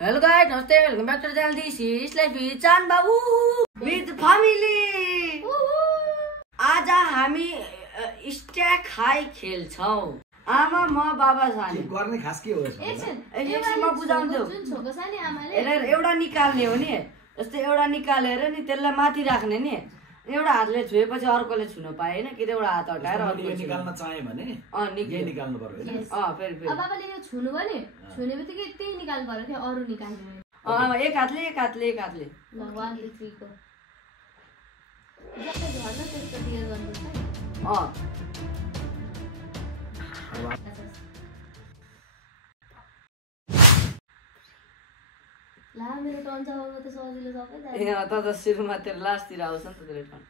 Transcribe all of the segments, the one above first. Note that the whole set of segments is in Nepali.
Hello guys, namaste. Welcome back to the channel. This is Life with Chan Babu with family. आज हामी स्ट्याक हाई खेल्छौं। आमा म बाबा सानी गर्ने खास के हो एकछिन म बुझाउँछु। एउटा निकाल्ने हो नि, जस्तै एउटा निकालेर नि त्यसलाई माथि राख्ने नि, एउटा हातले छुएपछि अर्कोले छुन पाएन कि एउटा हात हटाएर अर्को निकाल्न चाहे भने यही निकाल्नु पर्यो हैन। फेरि बाबाले यो छुनु भने छुनेबित्तिकै त्यही निकाल्नु पर्यो थियो, अरु निकाल्नु एक हातले ल 1 2 3 को जति झर्न त्यस्तो क्लियर गर्नुपर्छ। ला मेरो टर्न छ, अब त सजिलो सबै त सुरुमा त्यो लास्टतिर आउँछ नि त त्यो टर्न।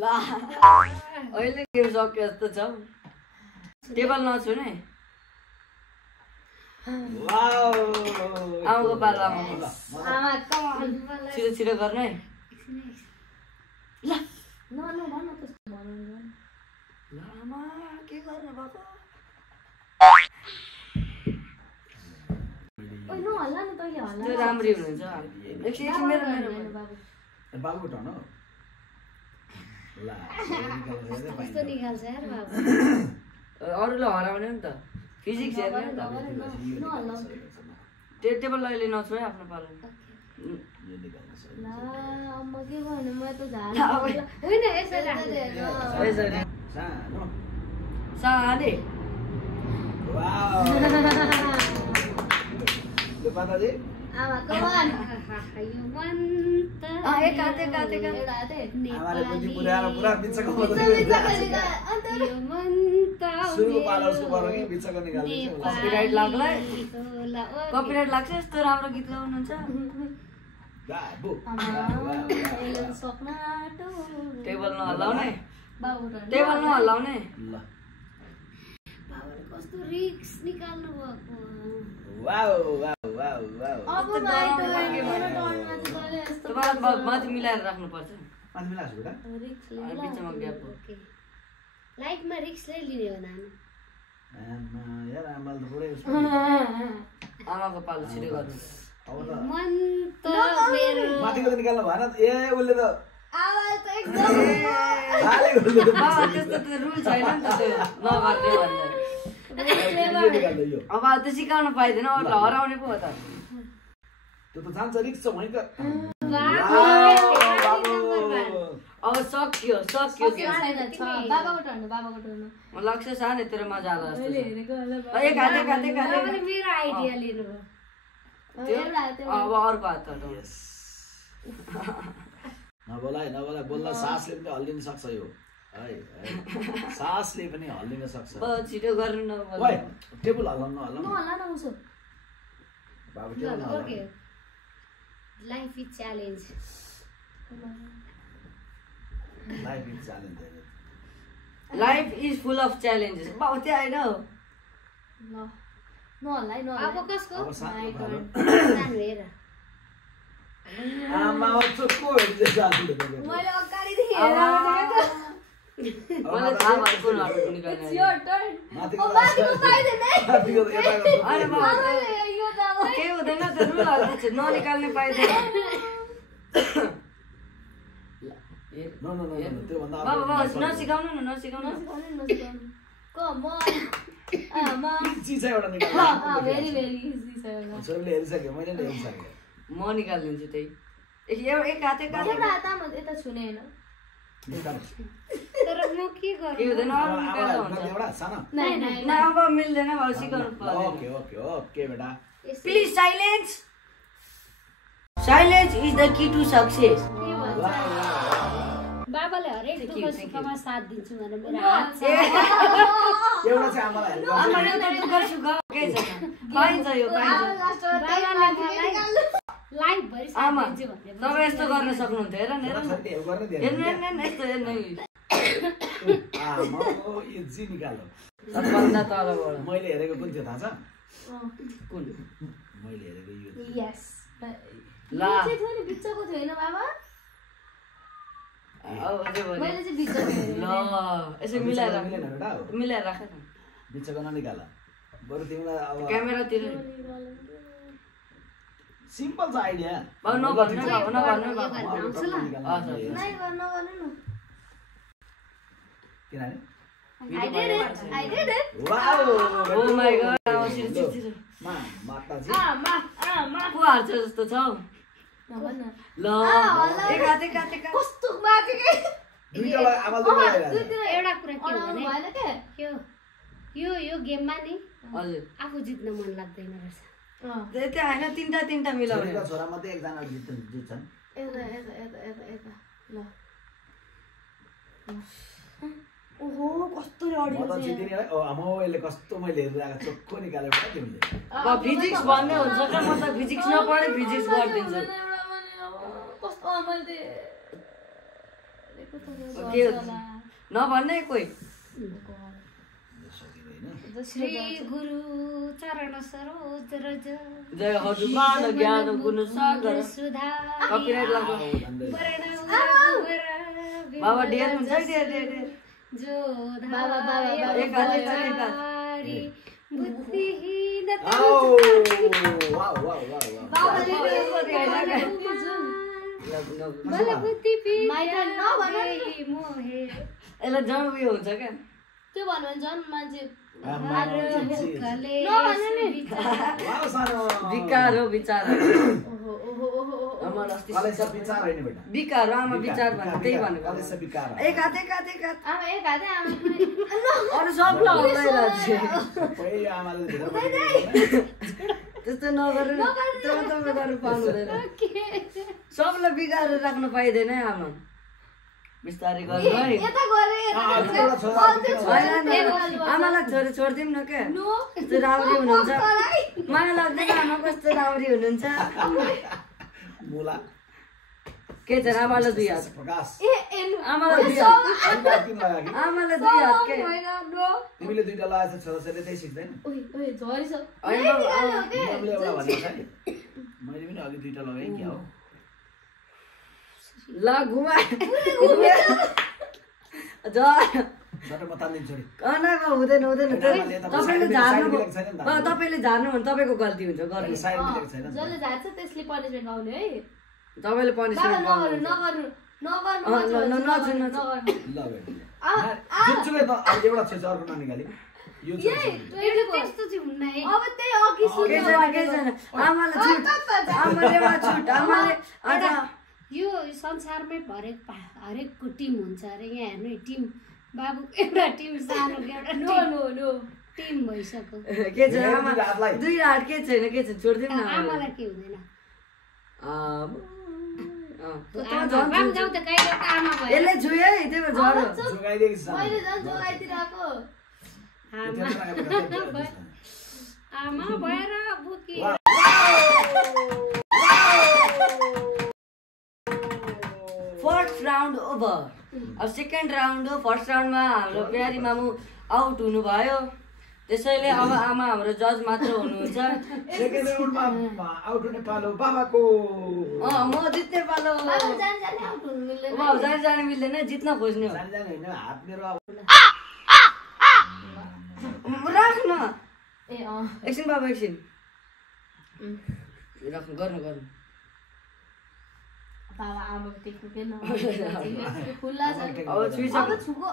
ला अहिले के सक्यो जस्तो छ। टेबल नछुने। वाउ आमाको पालो आमा कमान छिटो गर्ने। ल न भन त्यस्तो भन्नु ल आमा के गर्ने बाबा। ओइ न हल्ला न तैले हल्ला। त्यो राम्रै हुनुहुन्छ। एकछिन मेरो बाबु बाबुको टर्न हो। ला कस्तो निकाल्छ यार बाबु। अरूले हराउने नि त, फिजिक्स हेर्ने नि त। न हल्ला। टेबल अहिले नछोए आफ्नो पालो। ला अम्मा के भन्नु, म त झाडा होइन यसरी यसरी सानो साने। वाउ यो पाताजी आमा कमान यो मन त एक हात एउटा हाते आमाले बुद्धि पुर्याएर पुरा बिचको यो मन त सुरु पालो उसको पर्यो कि बिचको निकाल्दैछ। कपिराइट लाग्ला। कपिराइट लाग्छ यस्तो राम्रो गीत गाउनुहुन्छ। बाबु टेबल नहल्लाउने, बाबु टेबल नहल्लाउने। ल बाबुले कस्तो रिक्स निकाल्नु भएको। वाउ वाउ वाउ वाउ अब भाइ त मेरो टर्नमा चाहिँ तैले यस्तो माथि मिलाएर राख्नुपर्छ। माथि मिलाछु बेटा। रिक्स बिचमा ग्याप हो। लाइफमा रिक्स नै लिने हो नानी। आमा यार आमाले त पुरै उसको आमाको पालो छिटो गर्नु। अब त मन त मेरो माथिको त निकाल्नु भएन। ए उसले त आवाज त एकदम हाले उसले त बाबा त्यस्तो त रुल छैन नि त त्यो नगर्ने भन्ने। यो निकाल्दै यो अब त्यो सिकाउनु पाइँदैन, अरूलाई हराउने पो हो त। त्यो त जान्छ रिक्स छ भइक। अब सक्यो छैन छ बाबाको टर्न म लक्ष्य सानो तर मजा आला जस्तो मैले छ। हेरेको एक हाते बाबाले मेरो आइडिया लिनु भयो। एउटा हाते अब अर्को हात हटाउनु। नबोला बोल्दा सासले पनि हल्लिन सक्छ यो है सासले पनि हल्लिन सक्छ। छिटो गर्नु न ओइ टेबल हल्लाउनु न हल्ला न उसो। बाबु table okay life is challenge. Life is challenge. Life is full of challenges. बाबु त्यो होइन हौ। ल न हल्ला है न अब कसको अब सानो सानो हेर आमा चोको हेर्दै जान्छु त मैले अगाडि देखि हेरेर मलाई थाहा भयो कुन हात निकाल्ने। योर टर्न माथिको ओ माथिको पाइदैन माथिको यता अरे बाबा यो त अब के हुँदैन त, रुलहरु छ ननिकाल्ने पाइँदैन। नो नो नो त्यो भन्दा बाबा नसिकाउनु न नसिकाउनु। कम अन आमा चिज एउटा निकाल्नु। भेरी भेरी इजी छ यो। छोरीले हेरिसक्यो मैले नि हेरिसकेँ। म निकालिदिन्छु त्यही। एक हाते एउटा हातमा यता छुने हैन तर म के के गर्नु हुँदैन, अरू निकाल्दा हुन्छ। एउटा सानो नै नै न अब मिल्दैन, अब सिकाउनु पर्दैन। ओके ओके ओके बेटा। Please silence. Silence is the key to success. के भन्छ बाबाले हरेक दुःख सुखमा साथ दिन्छु भनेर मेरो हात छ। एउटा चाहिँ आमालाई हेल्प गर्छ। आमा एउटा दुःख सुख केही छैन, पाइन्छ यो पाइन्छ। लाइफ भरि साथ आमा दिन्छु भनेर तपाईँ यस्तो गर्न सक्नुहुन्थ्यो। हेर न हेर न छोरीले हेल्प गर्न दिएन। हेर्नु यस्तो हेर्नु आमा ओ यो जी निकाल्नु। सबभन्दा तलबाट मैले हेरेको कुन थियो थाहा छ? कुन मैले हेरेको यो यस ला चाहिँ थियो नि बिचको थियो हैन बाबा। अब अझै भने मैले चाहिँ बिचको हेरेँ। ल यसो मिलाएर मिलेन बेटा मिलाएर राख न बिचको ननिकाल। बरु तिमीलाई अब क्यामेरातिर सिम्पल छ आइडिया बाबु नभन्नु बाबु नभन्नु यो बाबु गर्न आउँछ ल नै गर्नु न किनभने I did it. Wow oh my god seriously माताजी को हार्छ जस्तो छ हौ ल एक हात कस्तो माथि के दुईटालाई आवाज दिइरहेको एउटा कुरा के हो भने भएन के यो गेममा नि हजुर आफू जित्न मन लाग्दैन रहेछ त्यही हैन तीनटा मिलाउने छोरीको छोरा मध्ये एकजना जित्छन् यता ल ओहो कस्तो म त जितिने है यसले कस्तो मैले हेरिरहेको चोखो निकालेर पनि तिमीले फिजिक्स भन्ने हुन्छ क्या म त फिजिक्स नपढे फिजिक्स गरिदिन्छु कस्तो मैले के नभन्ने कोही श्री गुरु चरण सरोज रज जय हनुमान ज्ञान गुण सागर सुधा कपिराइट लाग्यो बाबा डियर हुन्छ डियर जो बाबा एक हात बुद्धिहीन वाओ वाओ वाओ वाओ बल बुद्धि माइला नभन मोहे यसलाई जन उयो हुन्छ क्या त्यो भन्नु भने झन् मान्छे वाओ सानो विकार हो विचार ओहो ओहो ओहो आमा अस्ति कलेज विचार हैन बेटा विकार हो आमा विचार भने त्यही भनेको कलेज विकार एक हात आमा एक हाते आमा अरु सबलाई हल्लाइरहेको छ सबै आमाले धेरै त्यस्तो नगर्नु त्यो त गर्नु पाउँदैन सबलाई बिगारेर राख्नु पाइँदैन है आमा बिस्तारै गर्नु है यता गरे आमालाई छोडिदिउँ न क्या यस्तो राम्री हुनुहुन्छ मलाई लाग्दैन आमा कस्तो राम्री हुनुहुन्छ मुला के छ आमालाई दुई हात प्रकाश आमालाई दुई हात आमालाई दुई हात के तिमीले दुईटा लगाएछ छोराछोरीले त्यही सिक्दैन ओइ ओइ झरी छ मैले एउटा भनेको छ नि मैले पनि अघि दुईटा लगाएँ क्या हो ल घुमा सबै म तान्दिन्छु नि कनाको हुँदैन तपाईँले झार्नु तपाईँले झार्नु भने तपाईँको गल्ती हुन्छ गर्नु साइड मिलेको छैन जसले झार्छ त्यसले पनिसमेन्ट गाउने है तपाईँले पनिसमेन्ट नगर्नु नगर्नु नगर्नु ल जुनसुकै त अब एउटा छ अर्को ननिकाली यो छ त्यस्तो चाहिँ हुन्न है अब त्यही अघि के छैन आमाले छुट आमाले एउटा छुट आमाले एउटा यो संसारमै हरेकको टिम हुन्छ अरे यहाँ हेर्नु है टिम बाबु एउटा टिम सानो एउटा नो नो नो टिम भइसक्यो के छ आमा दुई हात के छैन छोडिदिउँ न आमालाई के हुँदैन यसले छुयो है त्यही भएर झऱ्यो जोगाइदिएको छ मैले झन् जोगाइदिरहेको आमा भएर बोकी फर्स्ट राउन्ड ओभर अब सेकेन्ड राउन्ड हो फर्स्ट राउन्डमा हाम्रो प्यारी मामु आउट हुनुभयो त्यसैले अब आमा हाम्रो जज मात्र हुनुहुन्छ सेकेन्ड राउन्डमा आउट हुने पालो बाबाको म जित्ने पालो जाने मिल्दैन जित्न खोज्ने हो जान हैन हात मेरो राख्न ए एकछिन बाबा एकछिन राख्नु गर्नु बाबा आमा टेक्नु के न खुल्ला छ अब छुइछ अब छुको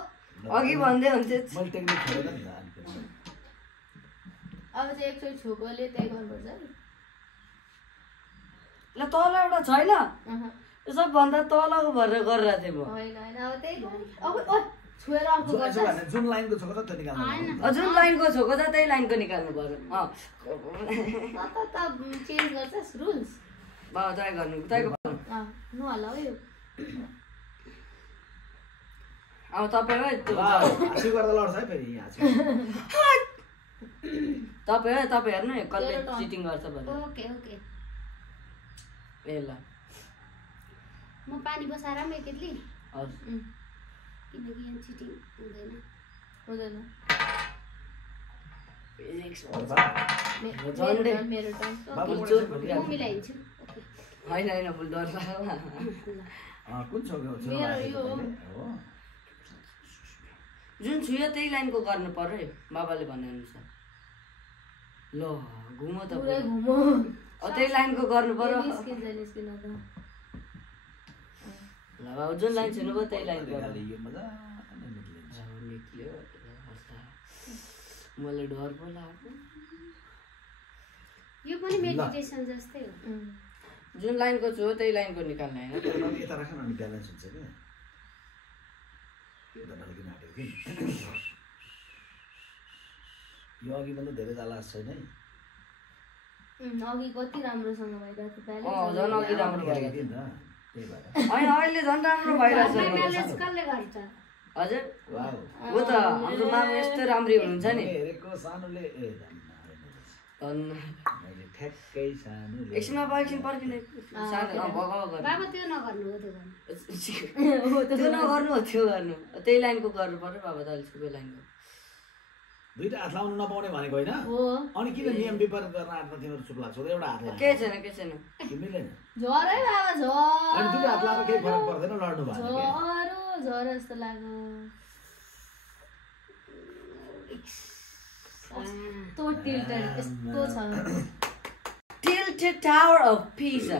अघि भन्दै हुन्थ्यो मैले टेक्निक छोडेर नि अब चाहिँ एकचोटि छुकोले त्यही गर्नुपर्छ ल तल एउटा छैन सबभन्दा तलको भएर गरिरहेको थिएँ म होइन होइन अब त्यही अब छुएर अर्को गर्छ जुन लाइनको छोको छ त्यो निकाल्नु जुन लाइनको छोको छ त्यही लाइनको निकाल्नु पर्यो त चेन्ज गर्छस् रुल्स बाबा ट्राई गर्नु तपाईँको नहल्ला है यो अब तपाईँ है हाँसी गर्दा लड्छ है फेरि यहाँ तपाईँ हेर्नु है कसले चिटिङ गर्छ भनेर ओके ओके ए ल म पानी बसाएर पनि एकैचोटि हजुर किनकि यहाँ चिटिङ हुँदैन हुँदैन झन्डै मेरो टर्न म मिलाइदिन्छु होइन फुल डर लाग्ला कुन छोको मेरो यो जुन छुयो त्यही लाइनको गर्नु पर्यो है बाबाले भने अनुसार ल घुमो त पुरै घुमो त्यही लाइनको गर्नु पर्यो निस्किन्छ निस्किन त ल बाबु जुन लाइन छुनुभयो त्यही लाइन गाली यो मजाले निक्लिन्छ निक्ल्यो मलाई डर पो लाग्यो यो पनि मेडिटेसन जस्तै हो जुन लाइनको छु त्यही लाइनको निकाल्ने होइन यता राख न अनि ब्यालेन्स हुन्छ क्या यता ढल्किन आँटेको कि यो अघि पनि धेरै जाला छैन है अघि कति राम्रोसँग भइरहेको थियो झन् अघि राम्रो भइरहेको त्यही भएर होइन अहिले झन् राम्रो भइरहेछ म्यानेज कसले गर्छ हजुर वाउ हो त हाम्रो मामा यस्तो राम्री हुनुहुन्छ नि हेरेको सानोले मैले ठ्याक्कै सानोले एकछिनमा अब एकछिन पर्खिने सानो भगाउ गर्नु बाबा त्यो नगर्नु हो त्यो गर्नु त्यो नगर्नु हो त्यो गर्नु त्यही लाइनको गर्नु पर्यो बाबा त अहिले छुपे लाइनको दुईटा हात लाउनु नपाउने भनेको होइन हो अनि किन नियम विपरीत गर्न आँट्दा तिमीहरू चुप लाग्छौ एउटा हात लाग्छ केही छैन मिलेन झरै बाबा अनि दुईटा हात लाएर केही फरक पर्दैन लड्नु भएको झर जस्तो लाग्यो यस्तो टिल्टेड यस्तो छ टिल्टेड टावर अफ पिसा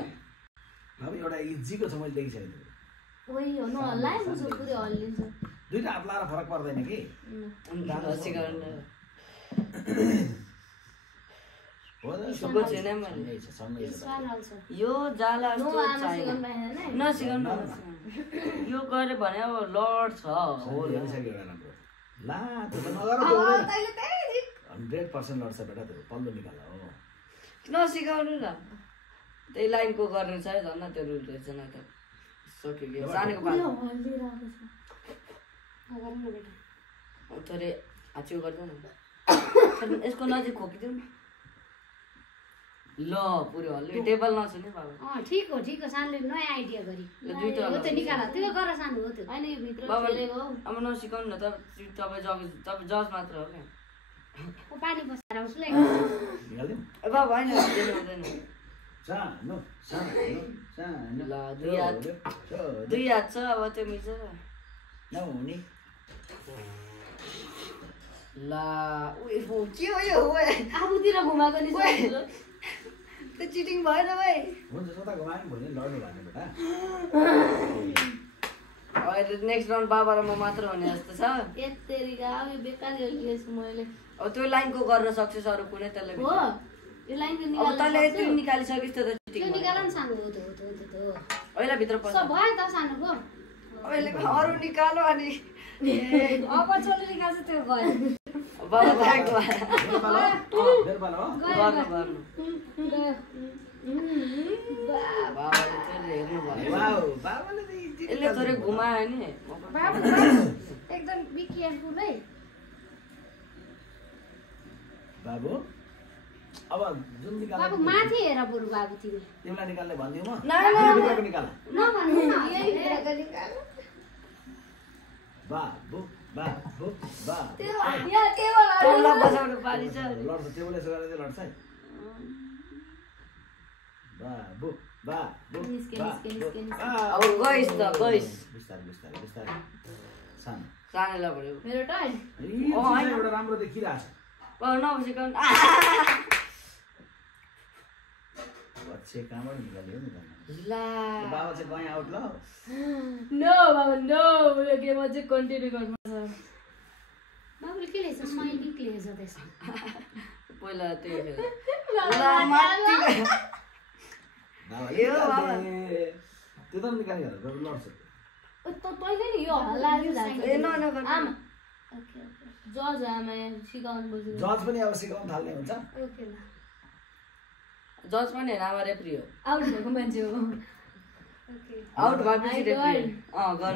अब एउटा इजीको छ मैले देखिसकेको ओइ हो न हल्लाइ मुसो पुरै हल्लिन्छ दुईटा हात लाएर फरक पर्दैन कि सुको छैन मैले यो जाला जस्तो चाहिन्छ नसिकाउनु यो गऱ्यो भने अब लड्छ हो ला त्यो त नगर 100% लड्छ बेटा त्यो पल्लो निकाल हो नसिकाउनु न त्यही लाइनको गर्नु छ है झन् त्यो रुल रहेछ न त सक्यो सानेको पालो थोरै हाच्यो गर्दैन यसको नजिक खोकिदिउँ ल पुरो हल्यो टेबल नछुने बाबा ठिक हो सानले नयाँ आइडिया गरी हो त्यो निकाल त्यो गर सानो हो त्यो हैन यो भित्र बाबा खेलेको अब नसिकाउनु न तपाईँ जज मात्र हो क्या पानी बसाएर आउँछु ल निकाल्दिउँ बाबा होइन दिनु हुँदैन सानो ल दुई हात छ अब त्यो मिल्छ नहुने ला उयो के हो यो आफूतिर घुमाएको नि त्यो चिटिङ भएन भाइ हुन्छ जता घुमायो भने लड्नु भएको बेटा अहिले नेक्स्ट राउन्ड बाबा र म मात्र हुने जस्तो छ यत्तेरीका अब बेकार लिएछु मैले अब त्यो लाइनको गर्न सक्छु अरू कुनै त्यसलाई हो यो लाइन अब तैँले त्यो निकालिसकेस् त चिटिङ त्यो निकाल न सानो हो त्यो अहिले भित्र पर्छ सब भयो त सानोको अहिले अरू निकालो अनि अब चोले निकाल्छ त्यो गयो बाबा थाक्नु गर्नु बाबाले चाहिँ हेर्नु भयो वाउ बाबाले त यसले थोरै घुमायो नि बाबु एकदम बी केयरफुल है बाबु अब जुन निकाल बाबु माथि हेर बरु बाबु तिमी तिमीलाई निकाल्ने भनिदिउँ म न निकाल नभन्नु न यही भित्रको निकाल बाबु यहाँ टेबल टल्ला बजाउनु पानी छ लड्छ टेबल यसो गरेर लड्छ है बाबु निस्के अब गइस् त गइस् बिस्तारै सानो सानोलाई भन्यो मेरो टर्न एउटा राम्रो देखिरहेछ नबसिकाउनु बच्चे कहाँबाट निकाल्यो नि ला बाबा चाहिँ गएँ आउट ल नो बाबा नो यो गेम अझै कन्टिन्यू गर्नुपर्छ बाबुले के लेख्छ सैनिक लेखेछ त्यसमा पहिला त्यो त्यो त निकालिहाल्छ लड्छ तैँले नि यो हल्ला आमा जज आमा सिकाउनु बुझ्नु जज पनि अब सिकाउनु थाल्ने हुन्छ ओके ल जज पनि होइन आमा रेफ्री हो आउट भएको मान्छे हो ओके आउट भएपछि रेफ्री गर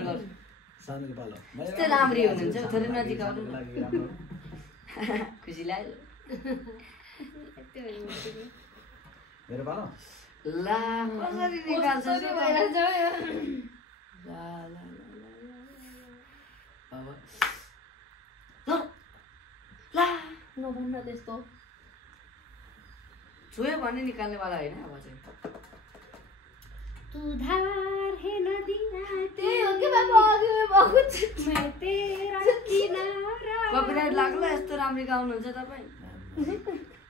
सानोको पालो यस्तै राम्री हुनुहुन्छ थोरै नजिकाउनु खुसी लाग्यो मेरो पालो ला कसरी निकाल्छ ला नभन्न त्यस्तो छुयो भने निकाल्नेवाला होइन अब चाहिँ तू धार है नदिया त्यही हो कि बाबा अघि बहुत मैं तेरा किनारा कपिराइट लाग्ला यस्तो राम्री गाउनुहुन्छ तपाईँ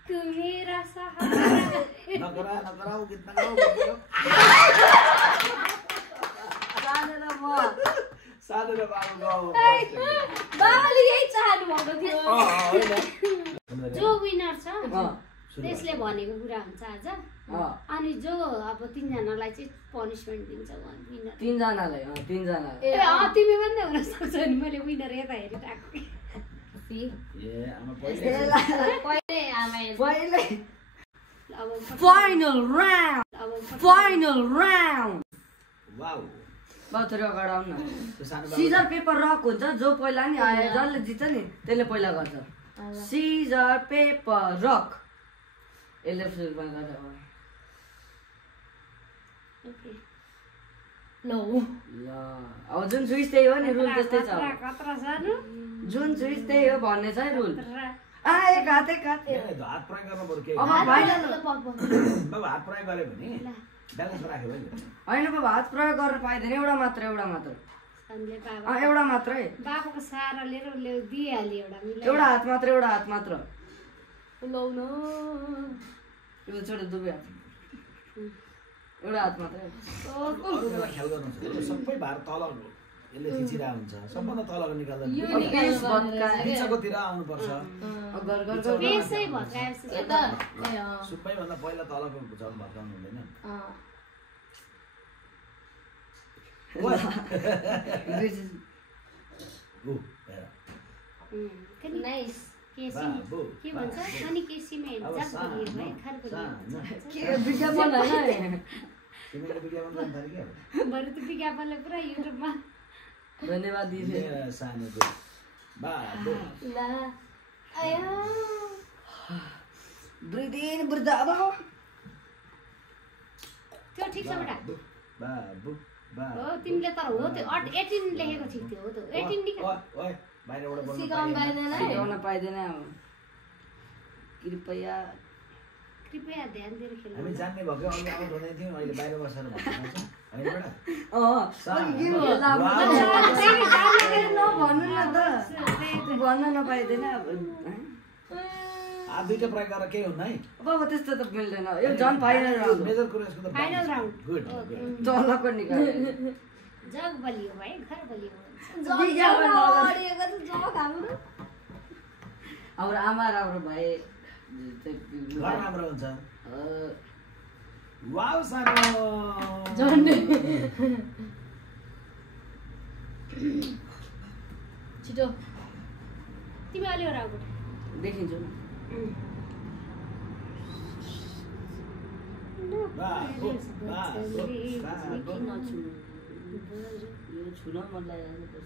तू मेरा सहारा नकराऊ गीत नगाऊ गीत गाऊ। सानो र बाबु गाउँ। बाबाले यही चाहनु भएको थियो। होइन। जो विनर छ त्यसले भनेको कुरा हुन्छ आज। अनि जो अब 3 जनालाई चाहिँ पनिशमेन्ट दिन्छ विनर। 3 जनालाई ए तिमी पनि त हुन सक्छ नि मैले विनर यता हेरिरहेको। ए आमा पहिले अब फाइनल राउन्ड वाउ बाथुरा गराउन त्यो सानो बाबु सिजर पेपर रक हुन्छ जो पहिला नि आयो जसले जित्छ नि त्यसले पहिला गर्छ सिजर पेपर रक यसले सुरुमा गर्छ ओके ल अब जुन स्विच त्यही हो नि रुल त्यस्तै छ खतरा सानो जुन स्विच त्यही हो भन्ने छ रुल एक हात हात प्रयोग गर्नु पर्यो के अब फाइनल बाबु हात प्रयोग गरे भने ब्यालेन्स राख्यो भने होइन बाबु हात प्रयोग गर्न पाइँदैन एउटा मात्र सनले बाबा एउटा मात्रै बाबाको सहारा लिएर उसले दिइहाल्यो एउटा हात मात्र लौ न यो छोडो दुबै हात एउटा हात मात्रै ख्याल गर्नु सबै भार तल यसले खिचिरहेको हुन्छ सबभन्दा तलको निकाल्दा बिचकोतिर आउनुपर्छ सबैभन्दा पहिला तलको झन् भत्काउनु हुँदैन के भन्छ अनि केसीमा विज्ञापनले पुरा युट्युबमा धन्यवाद दिदी सानोको बाबु ल आयो 2 दिन वृद्ध अब त्यो ठिक छ बेटा बाबु हो तिमीले तर हो त्यो 18 लेखेको ठिक थियो हो त 18 निकाल ओइ बाहिरबाट बोल्नु सिकाउन पाइदैन कृपया ध्यान दिएर खेल्नु हामी जान्ने भएको अघि आउट हुँदै थियौँ अहिले बाहिर बसेर भन्नु भन्न नपाइँदैन हात दुईटा प्रयोग गरेर केही हुन्न है अब त्यस्तो त मिल्दैन यो झन् फाइनल राउन्ड मेजर कुरा यसको त फाइनल राउन्ड गुड जलको निकाल्यो जग बलियो भाइ घर बलियो अब आमा राम्रो भए घर राम्रो हुन्छ वाउ सानो छिटो तिमी अलि राउको देखिन्छु बाबु यो छुन मन लागिरहेको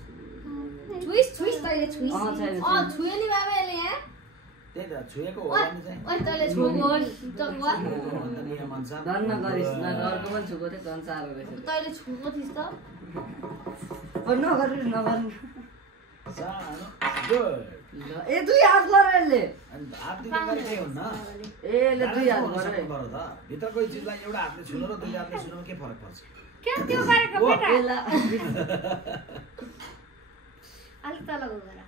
छुइस तैले छुइस छुए नि बाबा यसले यहाँ त्यही त छुएको हो नि चाहिँ ओइ तैले छुएको टङ्गवा धन्न गरिस् न अर्को पनि छुको थियो झन् साह्रो रहेछ तैले छुएको थिइस् त नगर्नु सानो गुड ए 2 हात गर यसले अनि हात दिनु गरे केही हुन्न ए यसले 2 हात गर त भित्रको चिजलाई एउटा हातले छुनु र दुईटा हातले छुनुमा के फरक पर्छ के त्यो गरेको बेटा अलि तलको गर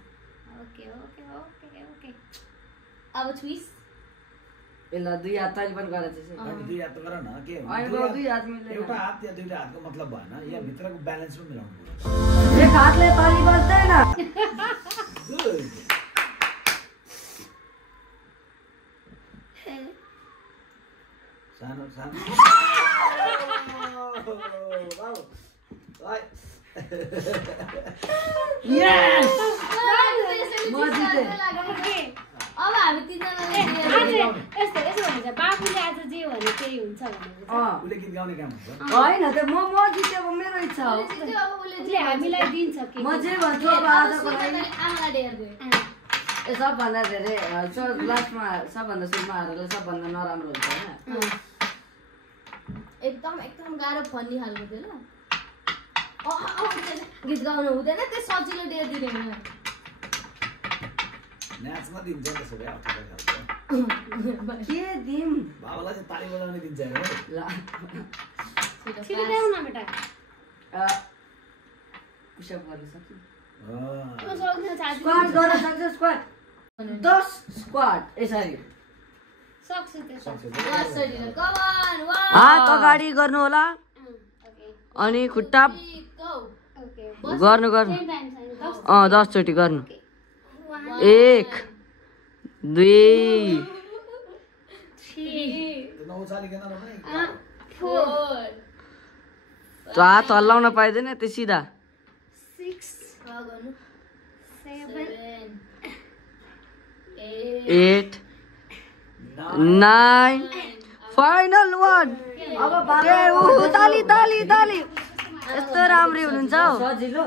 ओके ओके ओके ओके अब छुइस यसलाई 2 हात तैले पनि गरेछ अनि 2 हात गर न के होइन 2 हात मिल्दैन एउटा हात या दुईटा हातको मतलब भएन यहाँ भित्रको ब्यालेन्स पनि मिलाउनु पर्छ एक हातले ताली बज्दैन गुड सानो वाउ ओइ यस म जिते अब हामी तिनजनाले यस्तो भन्छ बाबुले आज जे भने त्यही हुन्छ भनेको उले गीत गाउने काम हुन्छ होइन त म जिते अब मेरो इच्छा हो उसले हामीलाई दिन्छ के म जे भन्छु अब आजको लागि आमालाई डेयर गयो सबभन्दा धेरै लास्टमा सबभन्दा सुरुमा हारेर सबभन्दा नराम्रो हुन्छ होइन एकदम गाह्रो फन्नी खालको थियो ल गीत गाउनु हुँदैन त्यो सजिलो डेयर दिने होइन नाच्न दिन्छ त्यसो भए अप्ठ्यारो खालको के दिम बाबालाई चाहिँ ताली बजाउने दिन्छ हेर ल छिटो ल्याउ न बेटा पुसअप गर्न सक्छु अँ स्क्वाट गर्न सक्छ स्क्वाट 10 स्क्वाट यसरी सक्छु त्यो हात अगाडि गर्नु होला अनि खुट्टा गर्नु 10 चोटि गर्नु 1 2 त्यो हात हल्लाउन पाइँदैन त्यो सिधा 8 9 फाइनल 1 ताली ताली ताली यस्तो राम्रै हुनुहुन्छ हौ सजिलो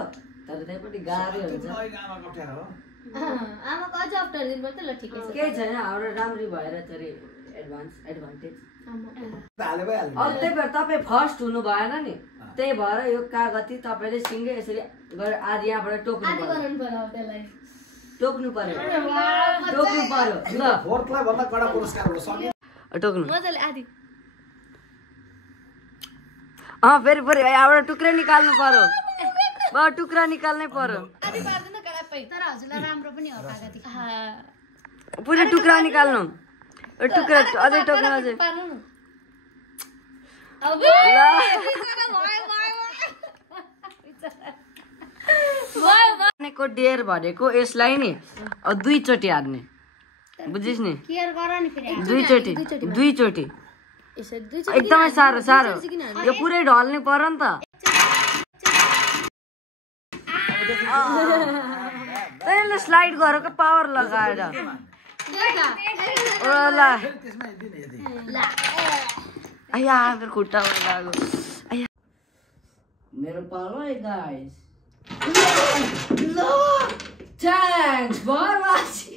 तर त्यहीपट्टि गाह्रो हुन्छ आमाको अझ अप्ठ्यारो दिनुपर्छ ल ठिकै छ केही छैन हाम्रो राम्रै भएर चाहिँ एडभान्टेज अब त्यही भएर तपाईँ फर्स्ट हुनु भएन नि त्यही भएर यो कागती तपाईँले सिङ्गै यसरी गरेर आधी यहाँबाट टोक्नु पर्यो ल फोर्थलाई भन्दा कडा पुरस्कार हो सक्यो टोक्नु मजाले आधी फेरि यहाँबाट टुक्रा निकाल्नु पर्यो टुक्रा निकाल्नै पर्यो आधी पार्दैन कडा तर हजुरलाई राम्रो पनि हो कागती पुरै टुक्रा निकाल्नु टुक्रा अझै टोक्नु अझै को डेर भनेको यसलाई नि 2 चोटि हान्ने बुझिस् नि केयर गर नि फेरि 2 चोटि एकदमै साह्रो यो पुरै ढल्ने पर्यो नि त त्यसले स्लाइड गरेको पावर लगाएर खुट्टा लाग्यो मेरो पालो है गाइस थ्याङ्क्स फर वाचिङ